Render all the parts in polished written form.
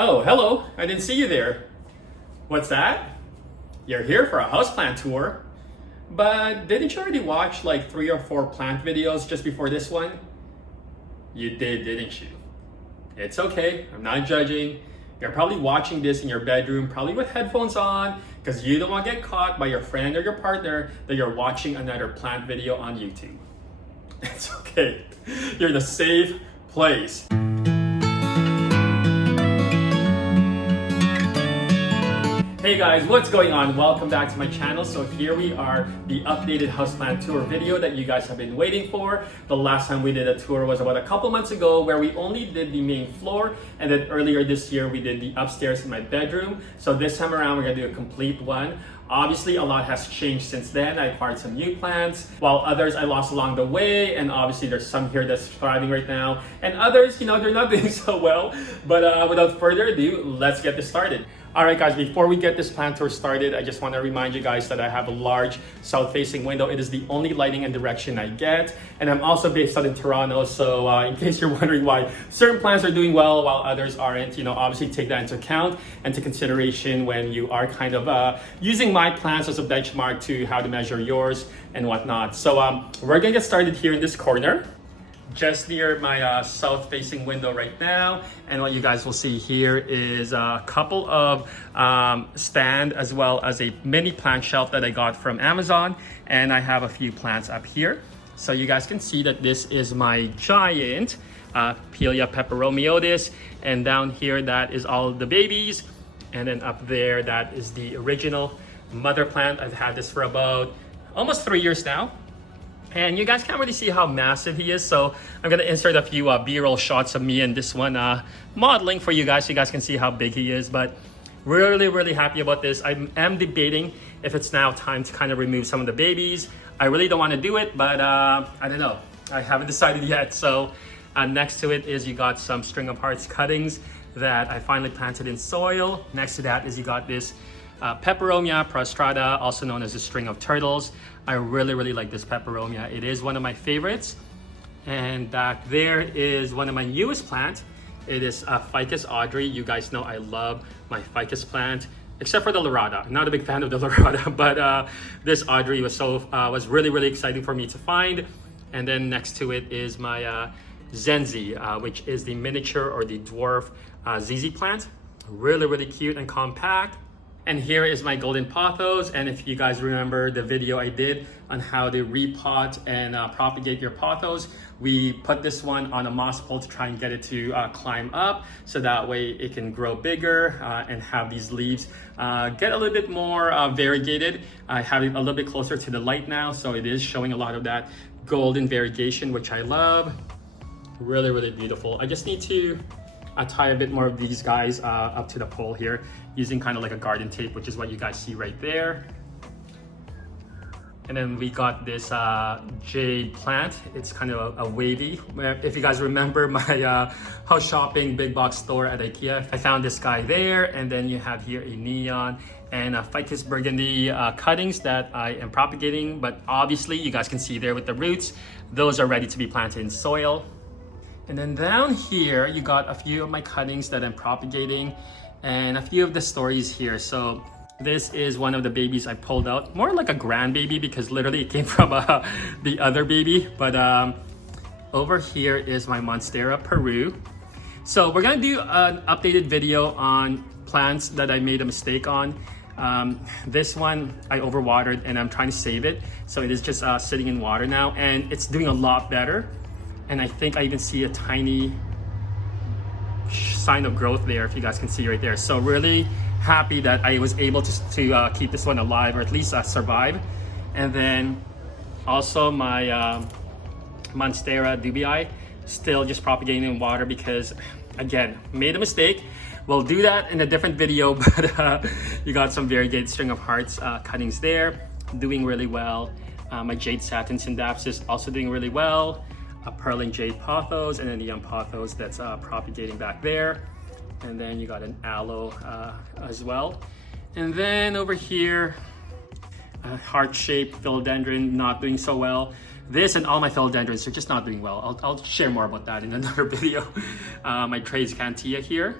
Oh, hello. I didn't see you there. What's that? You're here for a houseplant tour. But didn't you already watch like 3 or 4 plant videos just before this one? You did, didn't you? It's okay. I'm not judging. You're probably watching this in your bedroom, probably with headphones on, because you don't want to get caught by your friend or your partner that you're watching another plant video on YouTube. It's okay. You're in a safe place. Hey guys, what's going on? Welcome back to my channel. So here we are, the updated houseplant tour video that you guys have been waiting for. The last time we did a tour was about a couple months ago where we only did the main floor, and then earlier this year we did the upstairs in my bedroom. So this time around we're gonna do a complete one. Obviously a lot has changed since then. I acquired some new plants, while others I lost along the way, and obviously there's some here that's thriving right now, and others, they're not doing so well. But without further ado, let's get this started. Alright guys, before we get this plant tour started, I just want to remind you guys that I have a large south-facing window. It is the only lighting and direction I get, and I'm also based out in Toronto, so in case you're wondering why certain plants are doing well while others aren't, obviously take that into account and to consideration when you are kind of using my plants as a benchmark to how to measure yours and whatnot. So we're gonna get started here in this corner, just near my south-facing window right now. And what you guys will see here is a couple of stand as well as a mini plant shelf that I got from Amazon. And I have a few plants up here. So you guys can see that this is my giant Pelia peperomioides. And down here, that is all the babies. And then up there, that is the original mother plant. I've had this for about almost 3 years now. And you guys can't really see how massive he is, so I'm gonna insert a few B-roll shots of me and this one modeling for you guys so you guys can see how big he is. But really happy about this. I am debating if it's now time to kind of remove some of the babies. I really don't want to do it, but I don't know. I haven't decided yet. So next to it is you got some string of hearts cuttings that I finally planted in soil. Next to that is you got this Peperomia prostrata, also known as a string of turtles. I really like this peperomia. It is one of my favorites. And back there is one of my newest plants. It is Ficus Audrey. You guys know I love my ficus plant, except for the Lorada. I'm not a big fan of the Lorada, but this Audrey was really exciting for me to find. And then next to it is my Zenzi, which is the miniature or the dwarf ZZ plant. Really cute and compact. And here is my golden pothos. And if you guys remember the video I did on how to repot and propagate your pothos, we put this one on a moss pole to try and get it to climb up, so that way it can grow bigger and have these leaves get a little bit more variegated. I have it a little bit closer to the light now, so it is showing a lot of that golden variegation, which I love. Really beautiful. I just need to tie a bit more of these guys up to the pole here using kind of like a garden tape, which is what you guys see right there. And then we got this jade plant. It's kind of a wavy. If you guys remember my house shopping big box store at IKEA, I found this guy there. And then you have here a neon and a ficus burgundy cuttings that I am propagating. But obviously you guys can see there with the roots, those are ready to be planted in soil. And then down here, you got a few of my cuttings that I'm propagating and a few of the stories here. So this is one of the babies I pulled out, more like a grandbaby because literally it came from the other baby. But over here is my Monstera Peru. So we're gonna do an updated video on plants that I made a mistake on. This one I overwatered and I'm trying to save it. So it is just sitting in water now and it's doing a lot better. And I think I even see a tiny sign of growth there, if you guys can see right there. So really happy that I was able to keep this one alive, or at least survive. And then also my Monstera dubii, still just propagating in water because, again, made a mistake. We'll do that in a different video, but you got some variegated string of hearts cuttings there, doing really well. My jade satin syndapsis also doing really well. A pearling jade pothos and a neon pothos that's propagating back there. And then you got an aloe as well. And then over here, heart-shaped philodendron, not doing so well. This and all my philodendrons are just not doing well. I'll share more about that in another video. My Trades Cantia here.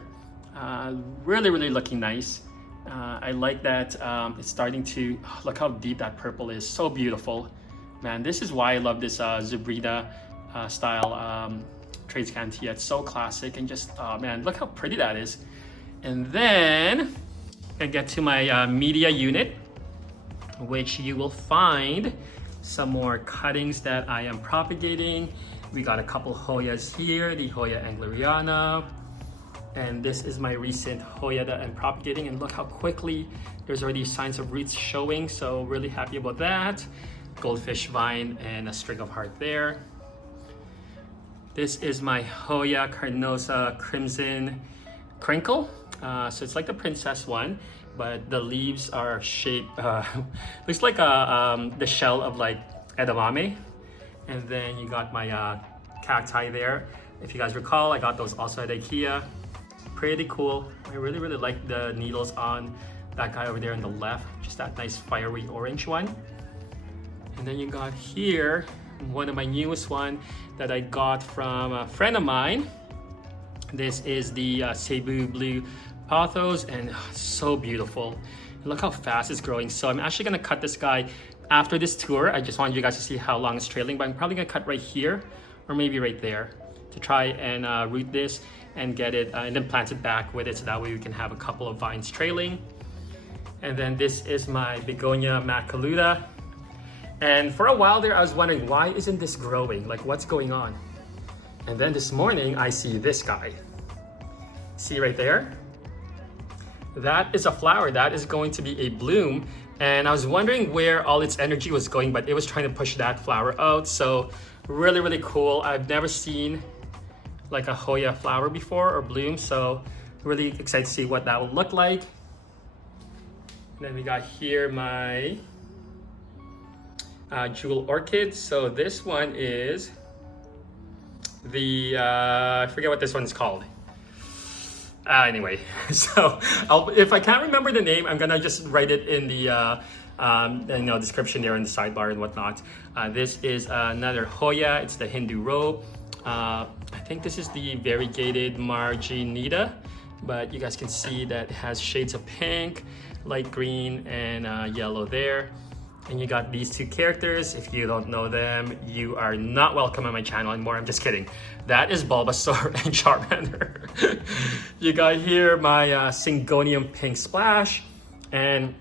Really looking nice. I like that it's starting to, look how deep that purple is, so beautiful. Man, this is why I love this Zubrida style trade scantia. It's so classic and just, oh man, look how pretty that is. And then I get to my media unit, which you will find some more cuttings that I am propagating. We got a couple Hoyas here, the Hoya angleriana. And this is my recent Hoya that I'm propagating, and look how quickly there's already signs of roots showing, so really happy about that. Goldfish vine and a string of heart there. This is my Hoya carnosa crimson crinkle. So it's like the princess one, but the leaves are shaped, looks like the shell of like edamame. And then you got my cacti there. If you guys recall, I got those also at IKEA. Pretty cool. I really like the needles on that guy over there on the left, just that nice fiery orange one. And then you got here one of my newest one that I got from a friend of mine. This is the Cebu blue pothos, and so beautiful. And look how fast it's growing. So I'm actually gonna cut this guy after this tour. I just wanted you guys to see how long it's trailing, but I'm probably gonna cut right here or maybe right there to try and root this and get it and then plant it back with it, so that way we can have a couple of vines trailing. And then this is my begonia maculuta. And for a while there I was wondering, why isn't this growing? Like, what's going on? And then this morning I see this guy. See right there? That is a flower. That is going to be a bloom. And I was wondering where all its energy was going, but it was trying to push that flower out. So really cool. I've never seen like a Hoya flower before or bloom, so really excited to see what that will look like. And then we got here my jewel orchid. So this one is the I forget what this one's called. Anyway, so if I can't remember the name, I'm gonna just write it in the description there in the sidebar and whatnot. This is another Hoya. It's the Hindu robe. I think this is the variegated marginita, but you guys can see that it has shades of pink, light green, and yellow there. And you got these two characters. If you don't know them, you are not welcome on my channel anymore. I'm just kidding. That is Bulbasaur and Charmander. You got here my Syngonium pink splash. And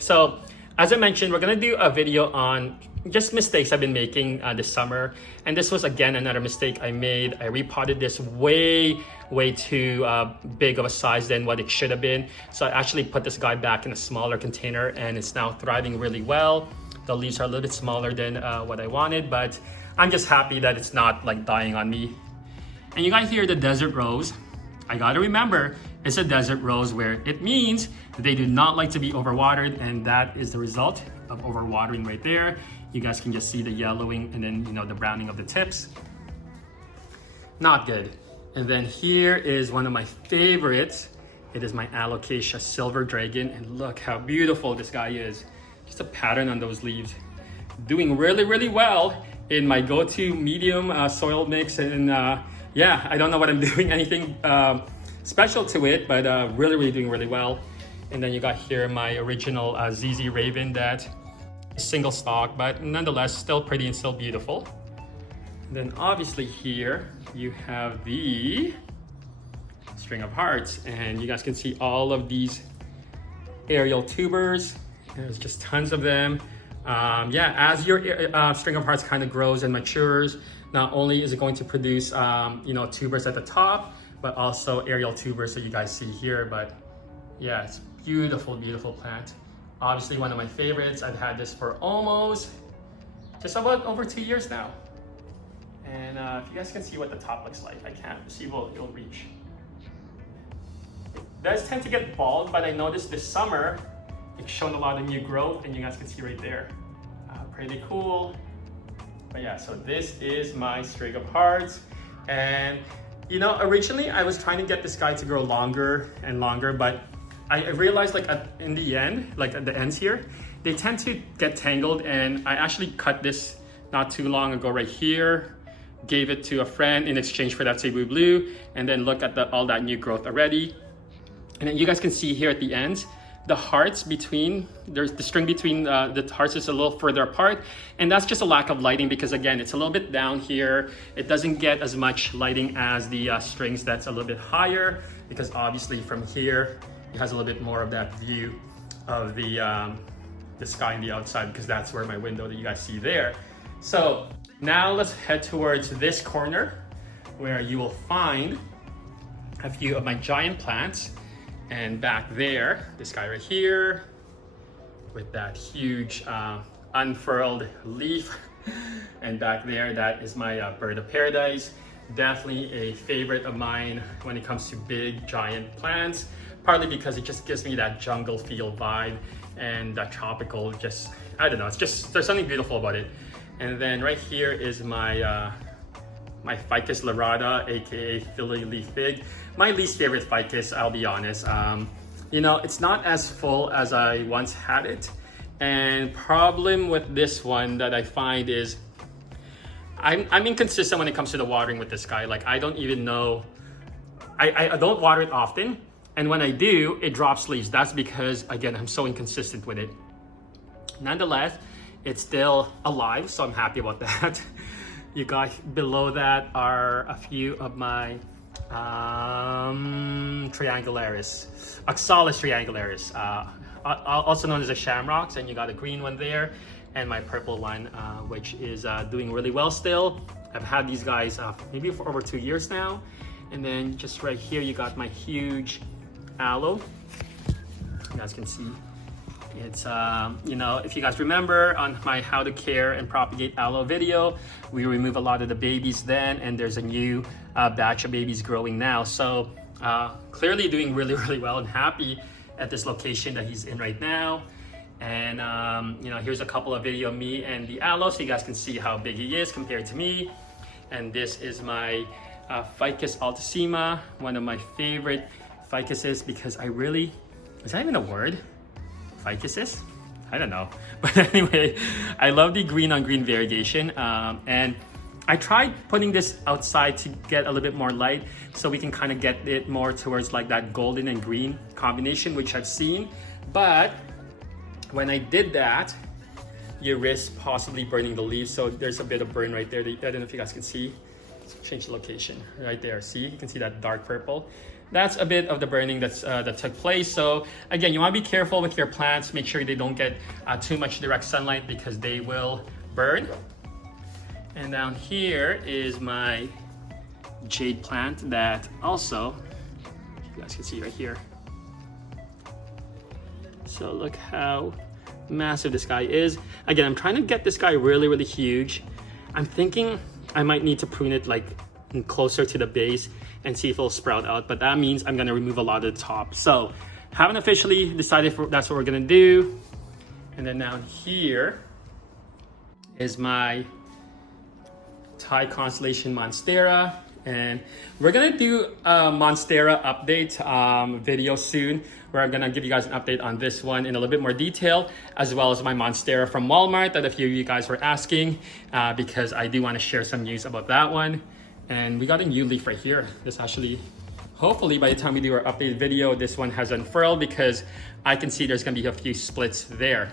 so, as I mentioned, we're gonna do a video on just mistakes I've been making this summer. And this was again another mistake I made. I repotted this way too big of a size than what it should have been. So I actually put this guy back in a smaller container, and it's now thriving really well. The leaves are a little bit smaller than what I wanted, but I'm just happy that it's not like dying on me. And you guys hear the desert rose. I gotta remember, it's a desert rose, where it means they do not like to be overwatered, and that is the result of overwatering right there. You guys can just see the yellowing and then, you know, the browning of the tips. Not good. And then here is one of my favorites. It is my Alocasia silver dragon, and look how beautiful this guy is. Just a pattern on those leaves. Doing really well in my go-to medium soil mix, and yeah, I don't know what I'm doing, anything special to it, but really doing really well. And then you got here my original ZZ Raven, that is single stalk, but nonetheless still pretty and still beautiful. And then obviously here you have the string of hearts, and you guys can see all of these aerial tubers. There's just tons of them. Yeah, as your string of hearts kind of grows and matures, not only is it going to produce tubers at the top, but also aerial tubers that you guys see here. But yeah, it's beautiful plant. Obviously one of my favorites. I've had this for almost just about over 2 years now. And if you guys can see what the top looks like, I can't see what it'll reach. It does tend to get bald, but I noticed this summer it's shown a lot of new growth, and you guys can see right there. Pretty cool. But yeah, so this is my string of hearts. And you know, originally I was trying to get this guy to grow longer and longer, but I realized like in the end, like at the ends here, they tend to get tangled, and I actually cut this not too long ago right here. gave it to a friend in exchange for that Cebu blue. And then look at all that new growth already. And then you guys can see here at the ends, the hearts between, there's the string between the hearts is a little further apart. And that's just a lack of lighting because again, it's a little bit down here. It doesn't get as much lighting as the strings that's a little bit higher, because obviously from here, it has a little bit more of that view of the sky on the outside, because that's where my window that you guys see there. So now let's head towards this corner where you will find a few of my giant plants. And back there, this guy right here with that huge unfurled leaf. And back there, that is my bird of paradise. Definitely a favorite of mine when it comes to big giant plants, partly because it just gives me that jungle feel vibe and that tropical, just, I don't know, it's just, there's something beautiful about it. And then right here is my my Ficus lyrata, aka Philly leaf fig. My least favorite ficus, I'll be honest. You know, it's not as full as I once had it. And problem with this one that I find is I'm inconsistent when it comes to the watering with this guy. Like I don't even know, I don't water it often. And when I do, it drops leaves. That's because, again, I'm so inconsistent with it. Nonetheless, it's still alive, so I'm happy about that. You got below that are a few of my triangularis, Oxalis triangularis, also known as the shamrocks, and you got a green one there, and my purple one, which is doing really well still. I've had these guys maybe for over 2 years now. And then just right here, you got my huge aloe. You guys can see. It's, you know, if you guys remember on my how to care and propagate aloe video, we remove a lot of the babies then, and there's a new batch of babies growing now. So clearly doing really, really well, and happy at this location that he's in right now. And, you know, here's a couple of video of me and the aloe, so you guys can see how big he is compared to me. And this is my Ficus altissima, one of my favorite ficuses, because I really, is that even a word? Ficuses? I don't know. But anyway, I love the green on green variegation. And I tried putting this outside to get a little bit more light so we can kind of get it more towards like that golden and green combination, which I've seen. But when I did that, you risk possibly burning the leaves. So there's a bit of burn right there. I don't know if you guys can see. Let's change the location right there. See, you can see that dark purple. That's a bit of the burning that took place. So again, you want to be careful with your plants. Make sure they don't get too much direct sunlight because they will burn. And down here is my jade plant that also, you guys can see right here. So look how massive this guy is. Again, I'm trying to get this guy really, really huge. I'm thinking I might need to prune it like closer to the base and see if it'll sprout out, but that means I'm gonna remove a lot of the top. So haven't officially decided if that's what we're gonna do. And then down here is my Thai constellation Monstera, and we're gonna do a Monstera update video soon, where I'm gonna give you guys an update on this one in a little bit more detail, as well as my Monstera from Walmart that a few of you guys were asking, because I do wanna share some news about that one. And we got a new leaf right here. This actually, hopefully by the time we do our updated video, this one has unfurled, because I can see there's gonna be a few splits there.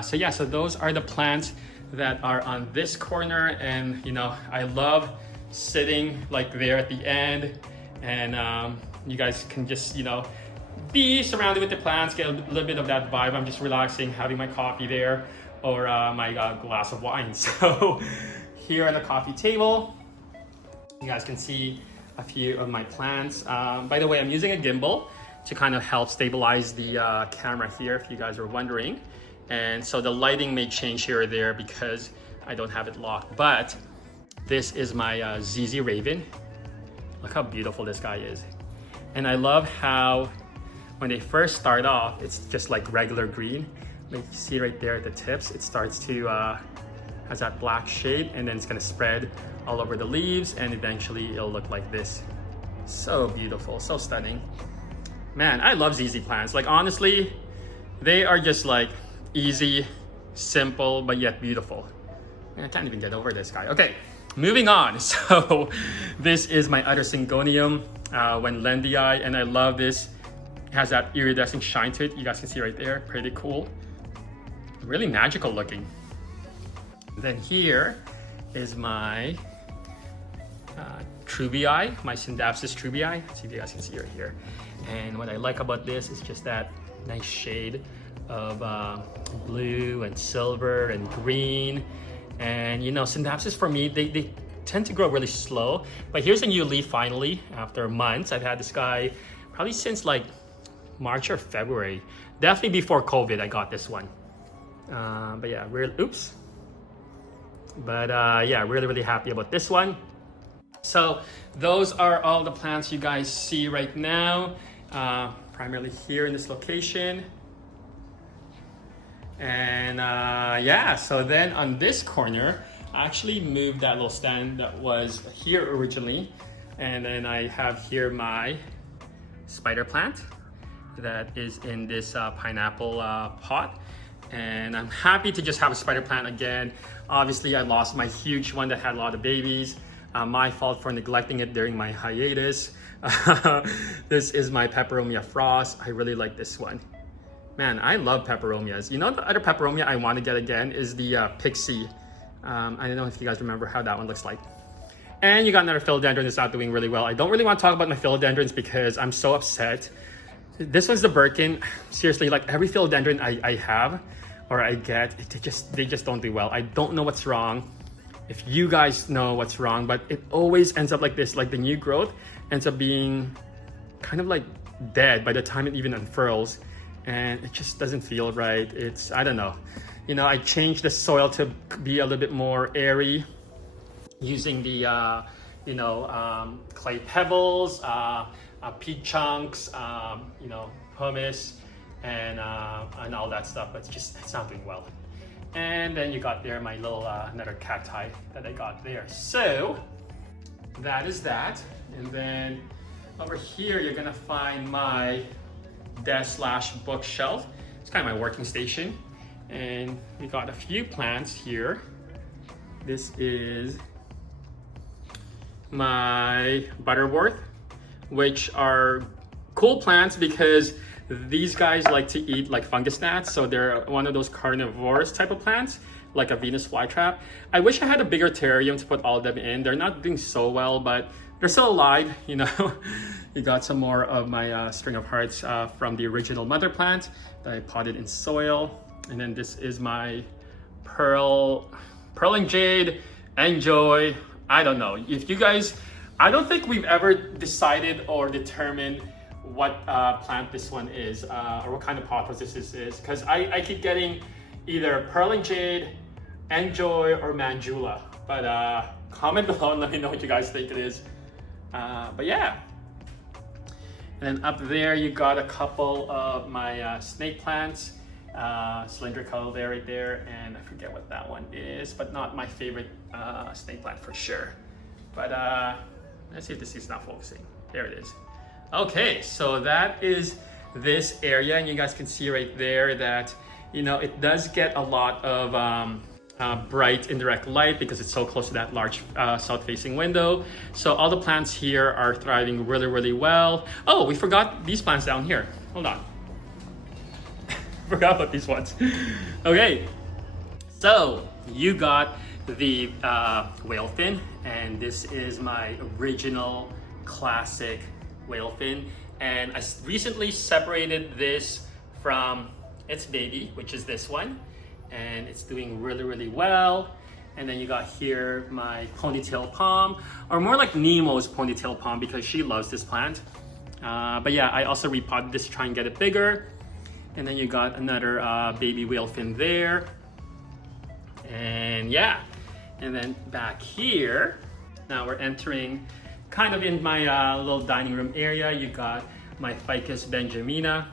So yeah, so those are the plants that are on this corner. And you know, I love sitting like there at the end, and you guys can just, you know, be surrounded with the plants, get a little bit of that vibe. I'm just relaxing, having my coffee there, or my glass of wine. So here on the coffee table, you guys can see a few of my plants. By the way, I'm using a gimbal to kind of help stabilize the camera here, if you guys are wondering. And so the lighting may change here or there because I don't have it locked. But this is my ZZ Raven. Look how beautiful this guy is. And I love how when they first start off, it's just like regular green. Like you see right there at the tips, it starts to, has that black shade, and then it's gonna spread all over the leaves, and eventually it'll look like this. So beautiful, so stunning. Man, I love ZZ plants. Like honestly, they are just like easy, simple, but yet beautiful. Man, I can't even get over this guy. Okay, moving on. So this is my other Syngonium, Wenlandii, and I love this. It has that iridescent shine to it. You guys can see right there, pretty cool. Really magical looking. Then here is my Trubii, my Synapsis Trubii. See if you guys can see right here. And what I like about this is just that nice shade of blue and silver and green. And you know, Synapsis for me, they tend to grow really slow. But here's a new leaf finally, after months. I've had this guy probably since like March or February. Definitely before COVID, I got this one. But yeah, oops. But yeah, really happy about this one. So those are all the plants you guys see right now, primarily here in this location. And yeah, so then on this corner, I actually moved that little stand that was here originally. And then I have here my spider plant that is in this pineapple pot. And I'm happy to just have a spider plant again. Obviously, I lost my huge one that had a lot of babies. My fault for neglecting it during my hiatus. This is my Peperomia Frost. I really like this one. Man, I love peperomias. You know, the other peperomia I want to get again is the Pixie. I don't know if you guys remember how that one looks like. And you got another philodendron that's not doing really well. I don't really want to talk about my philodendrons because I'm so upset. This one's the Birkin. Seriously, like every philodendron I have or I get, they just don't do well. I don't know what's wrong. If you guys know what's wrong, but it always ends up like this. Like the new growth ends up being kind of like dead by the time it even unfurls. And it just doesn't feel right. I don't know. You know, I changed the soil to be a little bit more airy using the, clay pebbles, peat chunks, pumice, and all that stuff. But it's not doing well. And then you got there my little another cacti that I got there. So that is that. And then over here, you're gonna find my desk/bookshelf. It's kind of my working station. And we got a few plants here. This is my Butterworth, which are cool plants because these guys like to eat like fungus gnats. So they're one of those carnivorous type of plants, like a Venus flytrap. I wish I had a bigger terrarium to put all of them in. They're not doing so well, but they're still alive, you know. You got some more of my string of hearts from the original mother plant that I potted in soil. And then this is my pearl and jade, enjoy. I don't know. If you guys, I don't think we've ever decided or determined what plant this one is or what kind of pothos this is. Because I keep getting either pearl and jade, enjoy, or manjula. But comment below and let me know what you guys think it is. But yeah. And then up there, you got a couple of my snake plants, cylindrical there, right there, and I forget what that one is, but not my favorite snake plant for sure. But let's see if this is not focusing. There it is. Okay, so that is this area, and you guys can see right there that, you know, it does get a lot of bright indirect light because it's so close to that large south-facing window. So all the plants here are thriving really well. Oh, we forgot these plants down here. Hold on. Forgot about these ones. Okay, so you got the whale fin, and this is my original classic whale fin. And I recently separated this from its baby, which is this one. And it's doing really well. And then you got here my ponytail palm, or more like Nemo's ponytail palm because she loves this plant. But yeah, I also repotted this to try and get it bigger. And then you got another baby whale fin there. And yeah, and then back here, now we're entering kind of in my little dining room area. You got my Ficus benjamina.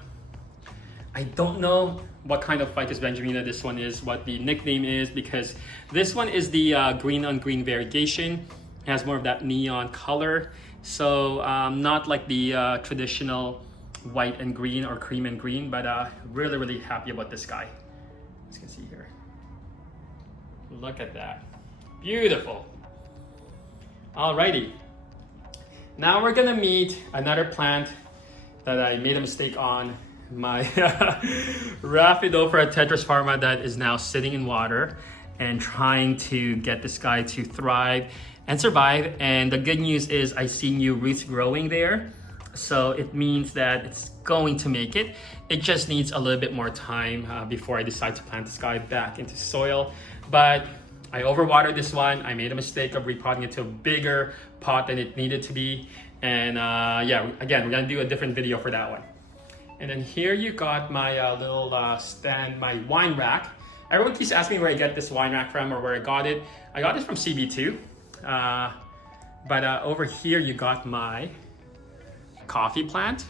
I don't know what kind of Ficus benjamina this one is, what the nickname is, because this one is the green on green variegation. It has more of that neon color. So not like the traditional white and green or cream and green, but really happy about this guy. As you can see here. Look at that. Beautiful. Alrighty. Now we're gonna meet another plant that I made a mistake on. My Rhaphidophora tetrasparma that is now sitting in water and trying to get this guy to thrive and survive. And the good news is I see new roots growing there. So it means that it's going to make it. It just needs a little bit more time before I decide to plant this guy back into soil. But I overwatered this one. I made a mistake of repotting it to a bigger pot than it needed to be. And yeah, again, we're gonna do a different video for that one. And then here you got my little stand, my wine rack. Everyone keeps asking me where I get this wine rack from or where I got it. I got it from CB2. But over here you got my coffee plant,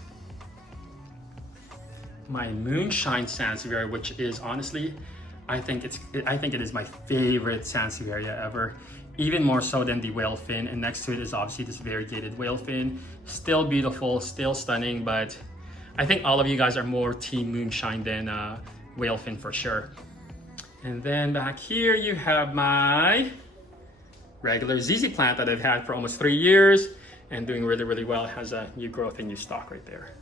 my moonshine sansevieria, which is honestly, I think it is my favorite sansevieria ever, even more so than the whale fin. And next to it is obviously this variegated whale fin. Still beautiful, still stunning, but I think all of you guys are more team moonshine than whale fin for sure. And then back here you have my regular ZZ plant that I've had for almost 3 years and doing really, really well. It has a new growth and new stalk right there.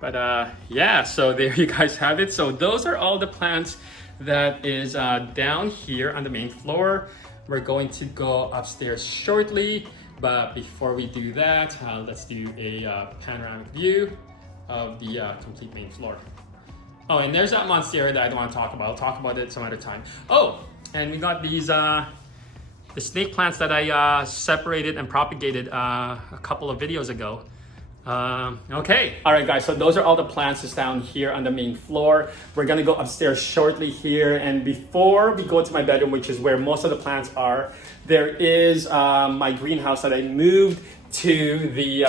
But yeah, so there you guys have it. So those are all the plants that is down here on the main floor. We're going to go upstairs shortly, but before we do that, let's do a panoramic view of the complete main floor. Oh, and there's that monstera that I don't want to talk about. I'll talk about it some other time. Oh, and we got these the snake plants that I separated and propagated a couple of videos ago. Okay. All right, guys, so those are all the plants just down here on the main floor. We're gonna go upstairs shortly here. And before we go to my bedroom, which is where most of the plants are, there is my greenhouse that I moved to the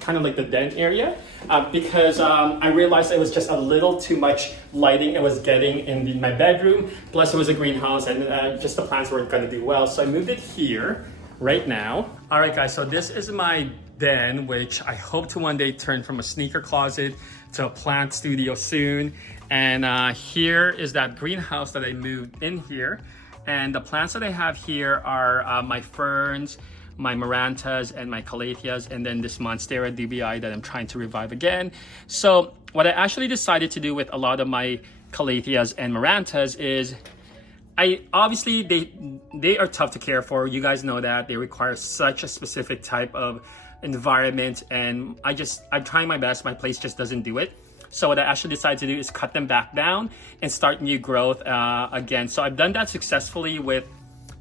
kind of like the den area because I realized it was just a little too much lighting it was getting in my bedroom. Plus it was a greenhouse and just the plants weren't gonna do well. So I moved it here right now. All right, guys, so this is my den, which I hope to one day turn from a sneaker closet to a plant studio soon. And here is that greenhouse that I moved in here. And the plants that I have here are my ferns, my marantas, and my calatheas, and then this monstera dubii that I'm trying to revive again. So what I actually decided to do with a lot of my calatheas and marantas is obviously they are tough to care for. You guys know that they require such a specific type of environment, and I'm trying my best. My place just doesn't do it. So what I actually decided to do is cut them back down and start new growth again. So I've done that successfully with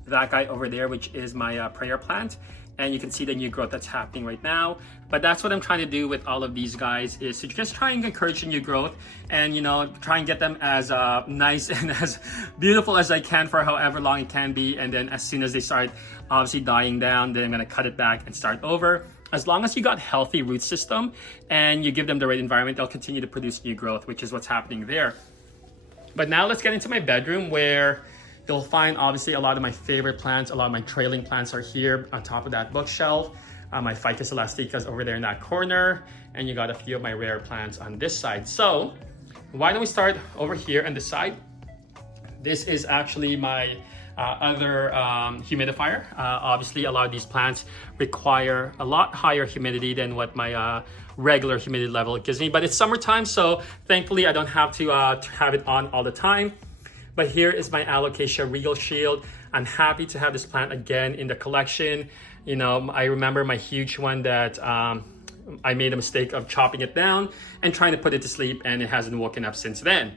that guy over there, which is my prayer plant. And you can see the new growth that's happening right now. But that's what I'm trying to do with all of these guys, is to just try and encourage the new growth and, you know, try and get them as nice and as beautiful as I can for however long it can be. And then as soon as they start obviously dying down, then I'm gonna cut it back and start over. As long as you got healthy root system and you give them the right environment, they'll continue to produce new growth, which is what's happening there. But now let's get into my bedroom, where you'll find obviously a lot of my favorite plants. A lot of my trailing plants are here on top of that bookshelf. My Ficus elastica is over there in that corner. And you got a few of my rare plants on this side. So why don't we start over here on this side? This is actually my other humidifier. Obviously, a lot of these plants require a lot higher humidity than what my regular humidity level gives me. But it's summertime, so thankfully I don't have to have it on all the time. But here is my Alocasia Regal Shield. I'm happy to have this plant again in the collection. You know, I remember my huge one that I made a mistake of chopping it down and trying to put it to sleep, and it hasn't woken up since then.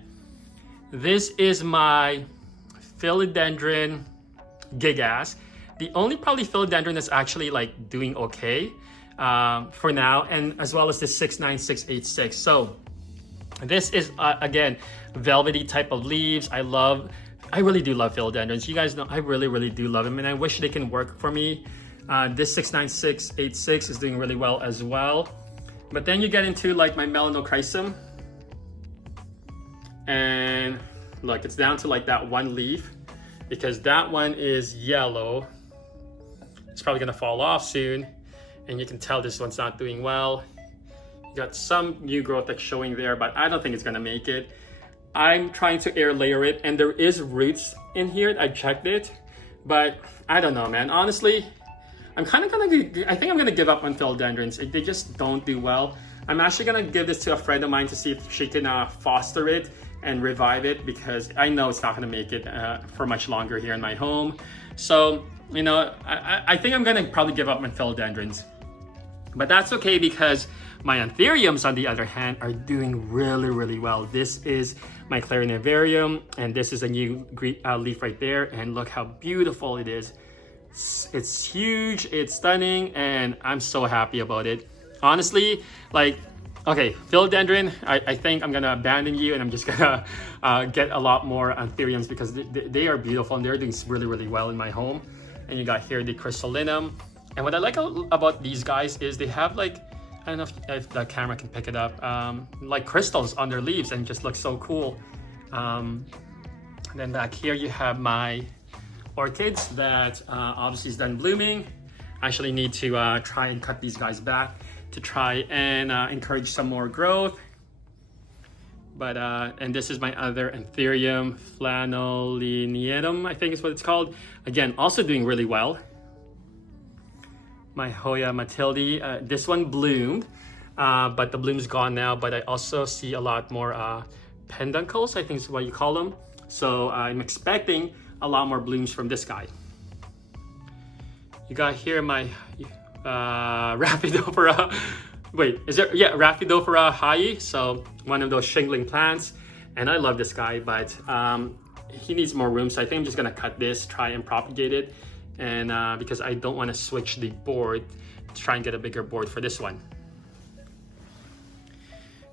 This is my Philodendron Gigas. The only probably Philodendron that's actually like doing okay for now, and as well as the 69686. So this is again velvety type of leaves. I really do love philodendrons. You guys know I really do love them, and I wish they can work for me. This 69686 is doing really well as well. But then you get into like my Melanochrysum, and look, it's down to like that one leaf because that one is yellow. It's probably gonna fall off soon, and you can tell this one's not doing well. You got some new growth that's showing there, but I don't think it's gonna make it. I'm trying to air layer it, and there is roots in here. I checked it, but I don't know, man. Honestly, I think I'm gonna give up on philodendrons. They just don't do well. I'm actually gonna give this to a friend of mine to see if she can foster it and revive it, because I know it's not gonna make it for much longer here in my home. So, you know, I think I'm gonna probably give up on philodendrons. But that's okay, because my anthuriums, on the other hand, are doing really, really well. This is my clarinivarium, and this is a new leaf right there, and look how beautiful it is. It's huge, it's stunning, and I'm so happy about it. Honestly, like, okay, philodendron, I think I'm gonna abandon you, and I'm just gonna get a lot more anthuriums, because they are beautiful and they're doing really, really well in my home. And you got here the crystallinum. And what I like about these guys is they have, like, I don't know if the camera can pick it up, like crystals on their leaves, and just looks so cool. And then back here you have my orchids that obviously is done blooming. I actually need to try and cut these guys back to try and encourage some more growth. But and this is my other anthurium, flanuliniatum, I think is what it's called. Again, also doing really well. My Hoya Matilde, this one bloomed, but the bloom's gone now. But I also see a lot more peduncles, I think is what you call them. So I'm expecting a lot more blooms from this guy. You got here my Rhaphidophora. Wait, is there? Yeah, Rhaphidophora Hai. So one of those shingling plants, and I love this guy, but he needs more room. So I think I'm just gonna cut this, try and propagate it. And because I don't want to switch the board to try and get a bigger board for this one.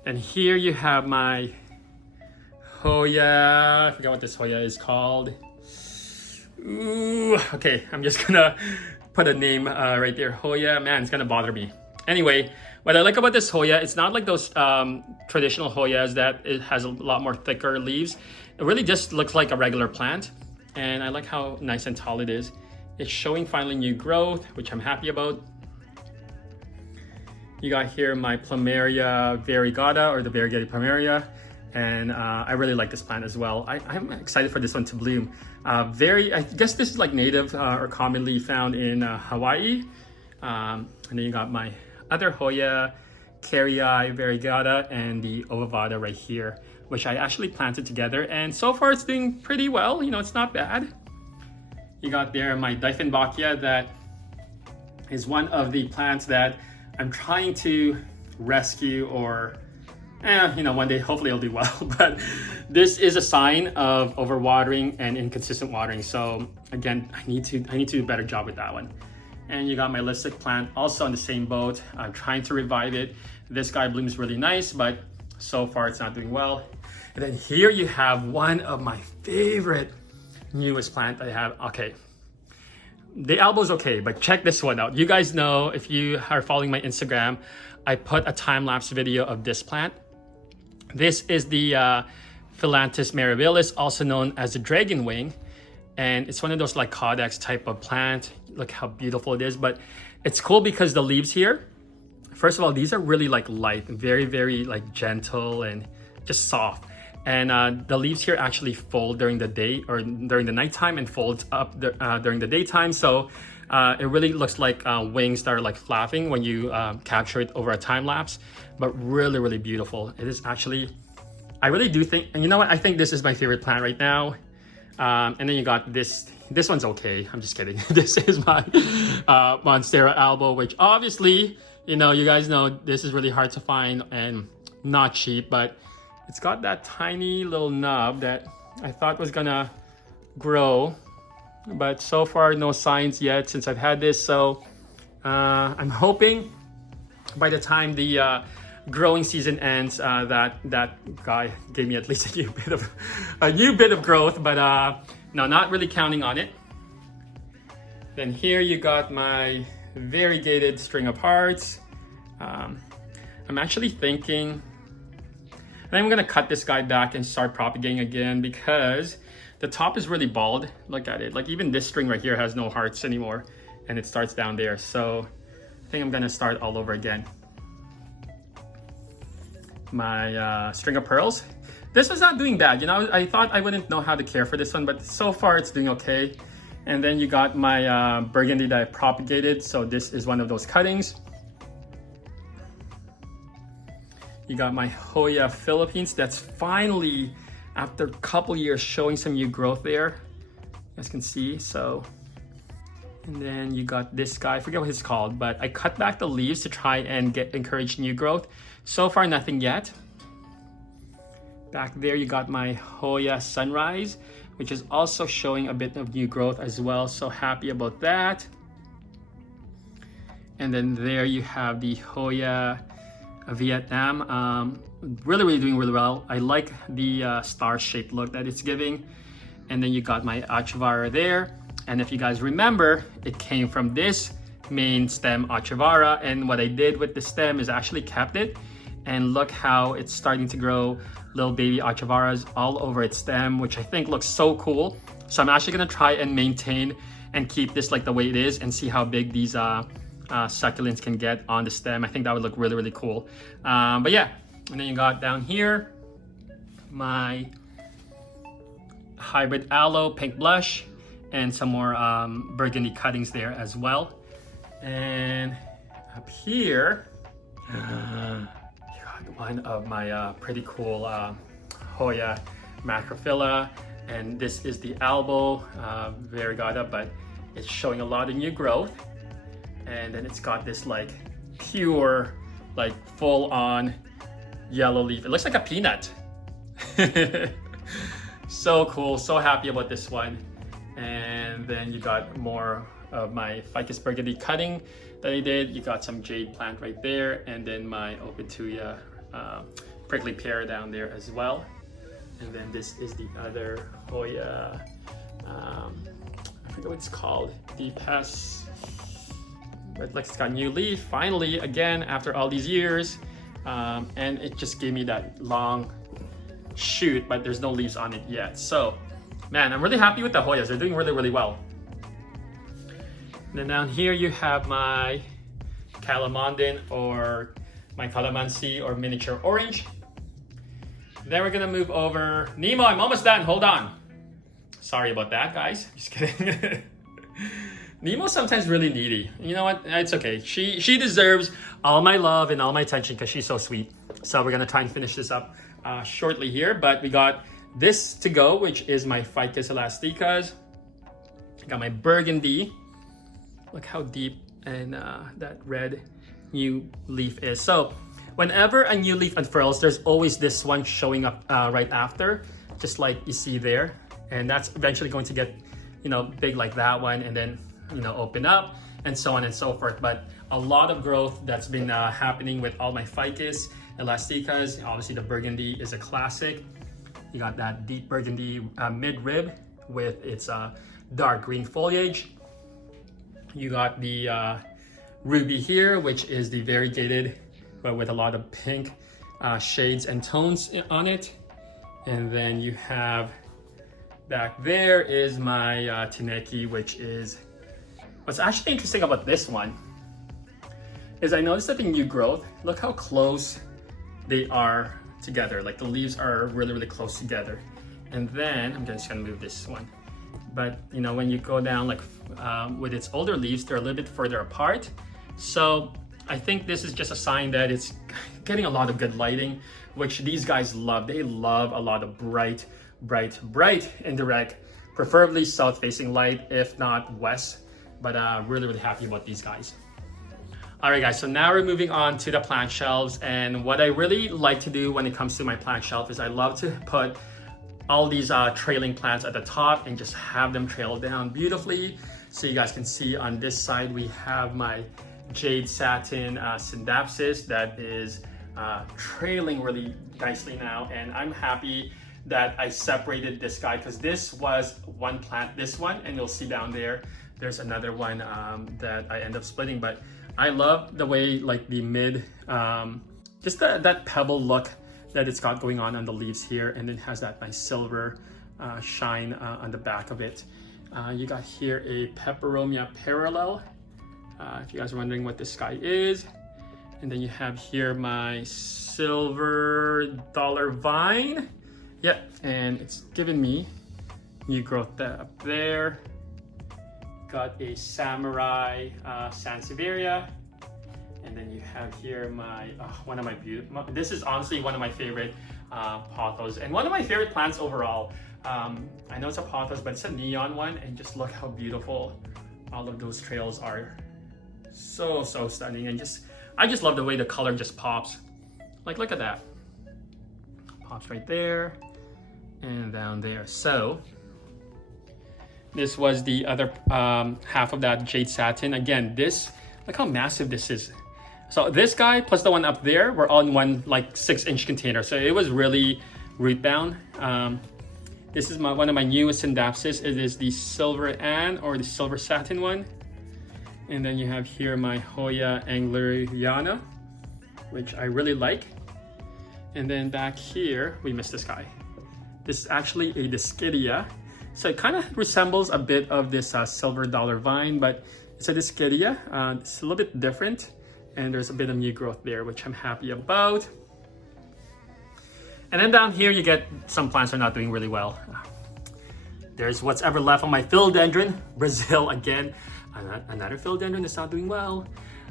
And here you have my Hoya. I forgot what this Hoya is called. Ooh, okay, I'm just gonna put a name right there. Hoya, man, it's gonna bother me. Anyway, what I like about this Hoya, it's not like those traditional Hoyas that it has a lot more thicker leaves. It really just looks like a regular plant. And I like how nice and tall it is. It's showing finally new growth, which I'm happy about. You got here my Plumeria variegata, or the variegated Plumeria, and I really like this plant as well. I'm excited for this one to bloom. I guess this is like native or commonly found in Hawaii. And then you got my other Hoya, Carrii variegata, and the ovavata right here, which I actually planted together, and so far it's doing pretty well. You know, it's not bad. You got there my Dieffenbachia, that is one of the plants that I'm trying to rescue, or you know, one day hopefully it'll do well. But this is a sign of overwatering and inconsistent watering. So again, I need to do a better job with that one. And you got my lipstick plant, also on the same boat. I'm trying to revive it. This guy blooms really nice, but so far it's not doing well. And then here you have one of my favorite newest plant I have. Okay, the elbow's okay, but check this one out. You guys know, if you are following my Instagram, I put a time-lapse video of this plant. This is the Philanthus mirabilis, also known as the dragon wing, and it's one of those like codex type of plant. Look how beautiful it is. But it's cool because the leaves here, first of all, these are really like light, very, very like gentle and just soft. And the leaves here actually fold during the day or during the nighttime, and folds up during the daytime. So it really looks like wings that are like flapping when you capture it over a time lapse, but really, really beautiful. It is actually, I really do think, and you know what? I think this is my favorite plant right now. And then you got this one's okay. I'm just kidding. This is my Monstera albo, which obviously, you know, you guys know this is really hard to find and not cheap, but it's got that tiny little knob that I thought was gonna grow, but so far no signs yet since I've had this. So I'm hoping by the time the growing season ends, that guy gave me at least a new bit of growth, but no, not really counting on it. Then here you got my variegated string of hearts. I'm actually thinking, and I'm gonna cut this guy back and start propagating again, because the top is really bald. Look at it, like even this string right here has no hearts anymore, and it starts down there. So I think I'm gonna start all over again. My string of pearls. This was not doing bad. You know, I thought I wouldn't know how to care for this one, but so far it's doing okay. And then you got my burgundy that I propagated. So this is one of those cuttings. You got my Hoya Philippines that's finally, after a couple years, showing some new growth there. You guys can see, so. And then you got this guy, I forget what he's called, but I cut back the leaves to try and encourage new growth. So far, nothing yet. Back there, you got my Hoya Sunrise, which is also showing a bit of new growth as well. So happy about that. And then there you have the Hoya Vietnam. Really doing really well. I like the star-shaped look that it's giving. And then you got my Achivara there. And if you guys remember, it came from this main stem Achivara. And what I did with the stem is actually kept it. And look how it's starting to grow little baby Achivaras all over its stem, which I think looks so cool. So I'm actually gonna try and maintain and keep this like the way it is and see how big these succulents can get on the stem. I think that would look really, really cool. But yeah, and then you got down here, my hybrid aloe pink blush and some more burgundy cuttings there as well. And up here, one of my pretty cool Hoya Macrophylla, and this is the elbow variegata, but it's showing a lot of new growth. And then it's got this like pure, like full-on yellow leaf. It looks like a peanut. So cool, so happy about this one. And then you got more of my Ficus burgundy cutting that I did. You got some jade plant right there, and then my Opetuya prickly pear down there as well. And then this is the other Hoya, I forget what it's called, the Pass, but like it's got new leaf finally again after all these years, and it just gave me that long shoot, but there's no leaves on it yet. So man, I'm really happy with the Hoyas. They're doing really, really well. And then down here you have my Calamondin, or my Calamansi, or miniature orange. Then we're gonna move over. Nemo, I'm almost done, hold on. Sorry about that, guys, just kidding. Nemo's sometimes really needy. You know what, it's okay. She deserves all my love and all my attention because she's so sweet. So we're gonna try and finish this up shortly here, but we got this to go, which is my Ficus elasticas. I got my burgundy. Look how deep and that red new leaf is. So whenever a new leaf unfurls, there's always this one showing up right after, just like you see there. And that's eventually going to get, you know, big like that one, and then, you know, open up and so on and so forth. But a lot of growth that's been happening with all my Ficus elasticas. Obviously the burgundy is a classic. You got that deep burgundy mid-rib with its dark green foliage. You got the ruby here, which is the variegated, but with a lot of pink shades and tones on it. And then you have back there is my Tineki, which is, what's actually interesting about this one is I noticed that the new growth, look how close they are together. Like the leaves are really, really close together. And then I'm just gonna move this one. But you know, when you go down like with its older leaves, they're a little bit further apart. So I think this is just a sign that it's getting a lot of good lighting, which these guys love. They love a lot of bright indirect, preferably south-facing light, if not west. But really, really happy about these guys. All right, guys, so now we're moving on to the plant shelves. And what I really like to do when it comes to my plant shelf is I love to put all these trailing plants at the top and just have them trail down beautifully. So you guys can see on this side, we have my Jade Satin Syndapsis that is trailing really nicely now. And I'm happy that I separated this guy because this was one plant, this one, and you'll see down there, there's another one that I end up splitting. But I love the way like the mid, just that pebble look that it's got going on the leaves here, and then has that nice silver shine on the back of it. You got here a Peperomia parallel, if you guys are wondering what this guy is. And then you have here my silver dollar vine. Yep, and it's given me new growth up there. got a samurai sansevieria, and then you have here my one of my beautiful. This is honestly one of my favorite pothos and one of my favorite plants overall. I know it's a pothos, but it's a neon one, and just look how beautiful all of those trails are. So stunning, and I just love the way the color just pops. Like, look at that, pops right there and down there. So this was the other half of that jade satin. Again, look how massive this is. So this guy plus the one up there were all in one like 6-inch container. So it was really root bound. This is one of my newest Synapsis. It is the Silver Anne, or the Silver Satin one. And then you have here my Hoya Angleriana, which I really like. And then back here, we missed this guy. This is actually a Discidia. So it kind of resembles a bit of this Silver Dollar Vine, but it's a Discidia. It's a little bit different, and there's a bit of new growth there, which I'm happy about. And then down here, you get some plants are not doing really well. There's what's ever left on my philodendron, Brazil again. Another philodendron is not doing well.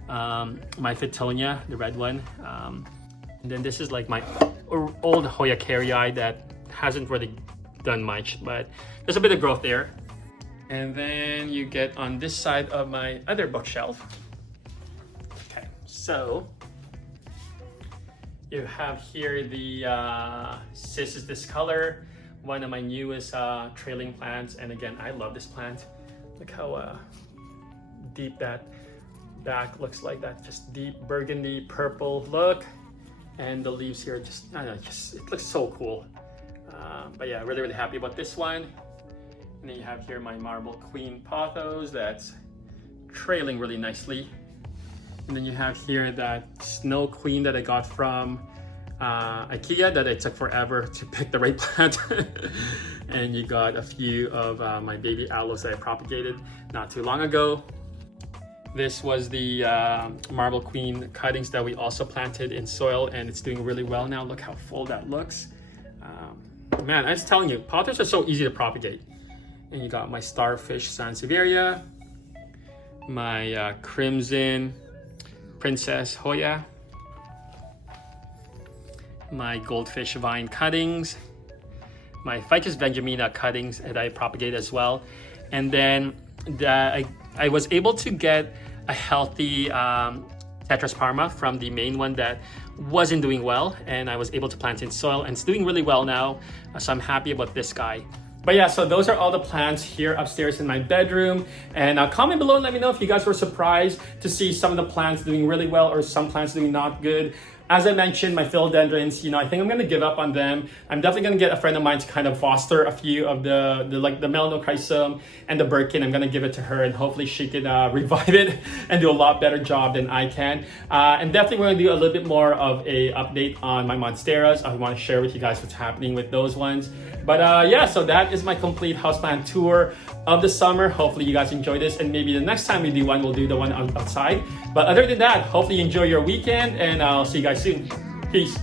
My Fittonia, the red one. And then this is like my old Hoya caryi that hasn't really done much, but there's a bit of growth there. And then you get on this side of my other bookshelf. Okay, so you have here the Cis is this color, one of my newest trailing plants. And again, I love this plant. Look how deep that back looks like, that just deep burgundy purple look. And the leaves here just it looks so cool. But yeah, really happy about this one. And then you have here my Marble Queen pothos that's trailing really nicely. And then you have here that Snow Queen that I got from IKEA that it took forever to pick the right plant. And you got a few of my baby aloes that I propagated not too long ago. This was the Marble Queen cuttings that we also planted in soil, and it's doing really well now. Look how full that looks. Man, I'm just telling you, pothos are so easy to propagate. And you got my Starfish Sansevieria, my Crimson Princess Hoya, my Goldfish Vine cuttings, my Ficus Benjamina cuttings that I propagate as well. And then I was able to get a healthy Tetras Parma from the main one that wasn't doing well, and I was able to plant in soil, and it's doing really well now. So I'm happy about this guy. But yeah, so those are all the plants here upstairs in my bedroom. And comment below and let me know if you guys were surprised to see some of the plants doing really well or some plants doing not good. As I mentioned, my philodendrons, I think I'm gonna give up on them. I'm definitely gonna get a friend of mine to kind of foster a few of the melanochrysum and the Birkin. I'm gonna give it to her, and hopefully she can revive it and do a lot better job than I can. And definitely we're gonna do a little bit more of a update on my monsteras. I wanna share with you guys what's happening with those ones. But yeah, so that is my complete houseplant tour of the summer. Hopefully you guys enjoy this, and maybe the next time we do one, we'll do the one outside. But other than that, hopefully you enjoy your weekend, and I'll see you guys soon. Peace.